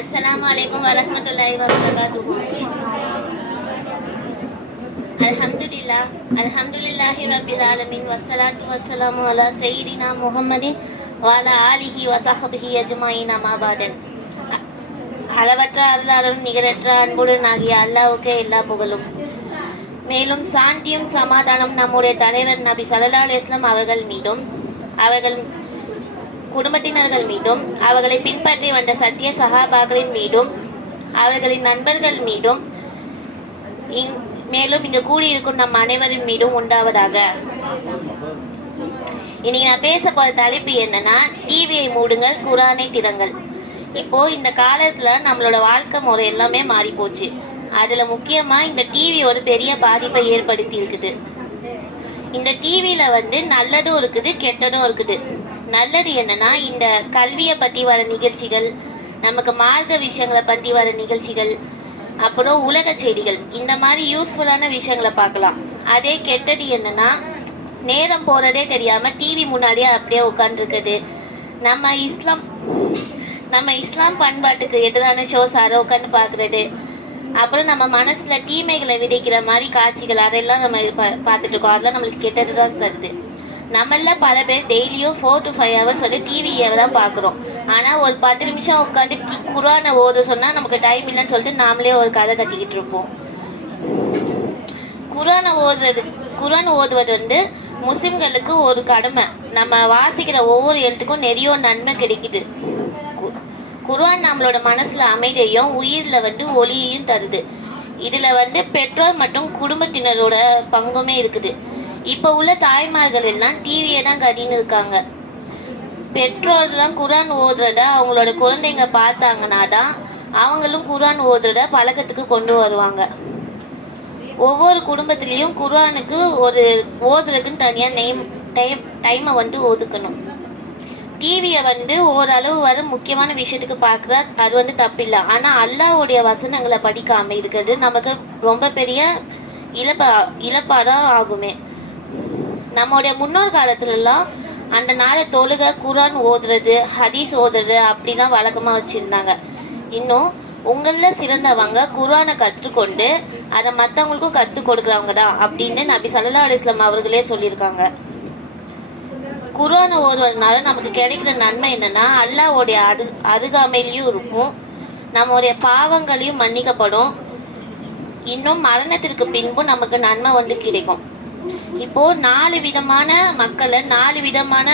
அஸ்லாம் வலைக்கம் வரமத்துல்லாஹி வபரகாத்துஹு அல்ஹம்துலில்லா அல்ஹம்துலில்லாஹி ரபில் ஆலமின் வஸ்ஸலாத்து வஸ்ஸலாமு அலா சையிடினா முஹம்மதின் வாலா ஆலிஹி வசஹபிஹி அஜ்மாயின் அமாபாதன் அளவற்ற அருளாளரும் நிகரற்ற அன்புடன் ஆகிய அல்லாவுக்கே எல்லா புகழும் மேலும் சாந்தியும் சமாதானம் நம்முடைய தலைவர் நபி சல்லா அலிஸ்லாம் அவர்கள் மீதும் அவர்கள் குடும்பத்தினர்கள் மீதும் அவர்களை பின்பற்றி வந்த சத்திய சகாபாக்களின் மீதும் அவர்களின் நண்பர்கள் மீதும் இங்- மேலும் இங்கு கூடியிருக்கும் நம் அனைவரின் மீதும் உண்டாவதாக. இன்னைக்கு நான் பேச போற தலைப்பு என்னன்னா டிவியை மூடுங்கள் குரானை திறங்கள். இப்போ இந்த காலத்துல நம்மளோட வாழ்க்கை முறை எல்லாமே மாறி போச்சு அதுல முக்கியமா இந்த டிவி ஒரு பெரிய பாதிப்பை ஏற்படுத்தி இருக்குது. இந்த டிவியில வந்து நல்லதும் இருக்குது கெட்டதும் இருக்குது. நல்லது என்னன்னா இந்த கல்வியை பற்றி வர நிகழ்ச்சிகள் நமக்கு மார்க்க விஷயங்களை பற்றி வர நிகழ்ச்சிகள் அப்புறம் உலக செய்திகள் இந்த மாதிரி யூஸ்ஃபுல்லான விஷயங்களை பார்க்கலாம். அதே கெட்டது என்னன்னா நேரம் போகிறதே தெரியாமல் டிவி முன்னாடியே அப்படியே உட்காந்துருக்குது நம்ம இஸ்லாம் நம்ம இஸ்லாம் பண்பாட்டுக்கு எதிரான ஷோஸ் அதை உட்காந்து பார்க்குறது. அப்புறம் நம்ம மனசில் தீமைகளை விதைக்கிற மாதிரி காட்சிகள் அதெல்லாம் நம்ம பா- பார்த்துட்டு இருக்கோம். அதெல்லாம் நம்மளுக்கு கெட்டது தான் தருது. நம்மள பல பேர் டெய்லியும் ஃபோர் டு ஃபைவ் ஹவர்ஸ் வந்து டிவியை தான் பார்க்குறோம். ஆனால் ஒரு பத்து நிமிஷம் உட்காந்து குரானை ஓத சொன்னால் நமக்கு டைம் இல்லைன்னு சொல்லிட்டு நாமளே ஒரு கதை கத்திக்கிட்டு இருப்போம். குரானை ஓதுறது குரான் ஓதுவது வந்து முஸ்லிம்களுக்கு ஒரு கடமை. நம்ம வாசிக்கிற ஒவ்வொரு எழுத்துக்கும் நிறைய நன்மை கிடைக்குது. கு- குர்ஆன் நம்மளோட மனசில் அமைதியையும் உயிரில் வந்து ஒளியையும் தருது. இதில் வந்து பெற்றோர் மற்றும் குடும்பத்தினரோட பங்குமே இருக்குது. இப்போ உள்ள தாய்மார்கள் எல்லாம் டிவியை தான் கதின்னு இருக்காங்க. பெற்றோர்லாம் குரான் ஓதுறத அவங்களோட குழந்தைங்க பார்த்தாங்கன்னா தான் அவங்களும் குரான் ஓதுறத பழக்கத்துக்கு கொண்டு வருவாங்க. ஒவ்வொரு குடும்பத்துலேயும் குர்ஆனுக்கு ஒரு ஓதுறதுக்குன்னு தனியாக நெய்ம் டைம் டைமை வந்து ஒதுக்கணும். டிவியை வந்து ஓரளவு வர முக்கியமான விஷயத்துக்கு பார்க்குறா அது வந்து தப்பில்லை. ஆனால் அல்லாஹ்வுடைய வசனங்களை படிக்காம இருக்கிறது நமக்கு ரொம்ப பெரிய இழப்பா இழப்பாக தான் ஆகுமே. நம்முடைய முன்னோர் காலத்துலலாம் அந்த நாளை தொழுக குரான் ஓதுறது ஹதீஸ் ஓதுறது அப்படிலாம் வழக்கமாக வச்சுருந்தாங்க. இன்னும் உங்களில் சிறந்தவங்க குரானை கற்றுக்கொண்டு அதை மற்றவங்களுக்கும் கற்றுக் கொடுக்குறவங்க தான் அப்படின்னு நபி சல்லா அலிஸ்லாம் அவர்களே சொல்லியிருக்காங்க. குரானை ஓதுவதனால நமக்கு கிடைக்கிற நன்மை என்னென்னா அல்லாஹ்வுடைய அரு அருகாமையிலையும் இருக்கும். நம்மளுடைய பாவங்களையும் மன்னிக்கப்படும். இன்னும் மரணத்திற்கு பின்பும் நமக்கு நன்மை வந்து கிடைக்கும். இப்போ நாலு விதமான மக்களை நாலு விதமான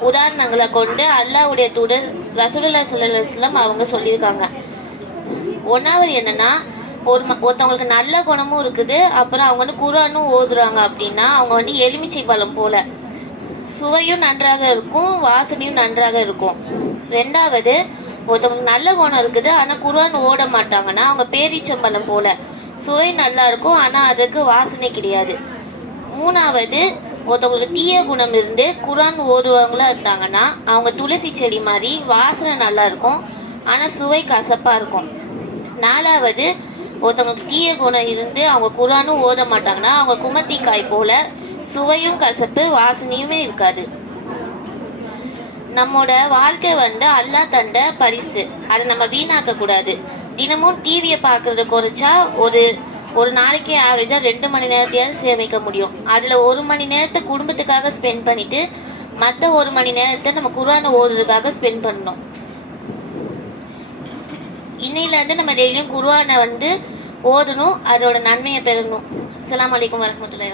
உதாரணங்களை கொண்டு அல்லாவுடைய தூடர் ரசூலுல்லா ஸல்லல்லாஹு அவங்க சொல்லியிருக்காங்க. ஒன்றாவது என்னன்னா ஒரு ம- ஒருத்தவங்களுக்கு நல்ல குணமும் இருக்குது அப்புறம் அவங்க வந்து குரானும் ஓதுறாங்க அப்படின்னா அவங்க வந்து எலுமிச்சை பழம் போல. சுவையும் நன்றாக இருக்கும் வாசனையும் நன்றாக இருக்கும். ரெண்டாவது ஒருத்தவங்களுக்கு நல்ல குணம் இருக்குது ஆனால் குரான் ஓட மாட்டாங்கன்னா அவங்க பேரீச்சம்பழம் போல. சுவை நல்லா இருக்கும் ஆனால் அதுக்கு வாசனை கிடையாது. மூணாவது ஒருத்தவங்களுக்கு தீய குணம் இருந்து குரான் ஓதுவவங்களா இருந்தாங்கன்னா அவங்க துளசி செடி மாதிரி வாசனை நல்லா இருக்கும் ஆனால் சுவை கசப்பாக இருக்கும். நாலாவது ஒருத்தவங்களுக்கு தீய குணம் இருந்து அவங்க குரானும் ஓத மாட்டாங்கன்னா அவங்க குமத்திக்காய் போல சுவையும் கசப்பு வாசனையுமே இருக்காது. நம்மோட வாழ்க்கை வந்து அல்லாஹ் தண்ட பரிசு. அதை நம்ம வீணாக்க கூடாது தினமும் டிவியை பார்க்கறத குறைச்சா ஒரு ஒரு நாளைக்கு ஆவரேஜாக ரெண்டு மணி நேரத்தையாவது சேமிக்க முடியும். அதில் ஒரு மணி நேரத்தை குடும்பத்துக்காக ஸ்பெண்ட் பண்ணிட்டு மற்ற ஒரு மணி நேரத்தை நம்ம குரான ஓதுறதுக்காக ஸ்பெண்ட் பண்ணணும். இன்னையிலேருந்து நம்ம டெய்லியும் குருவானை வந்து ஓடணும் அதோட நன்மையை பெறணும். அலாம் வலைக்கம் வரமத்துல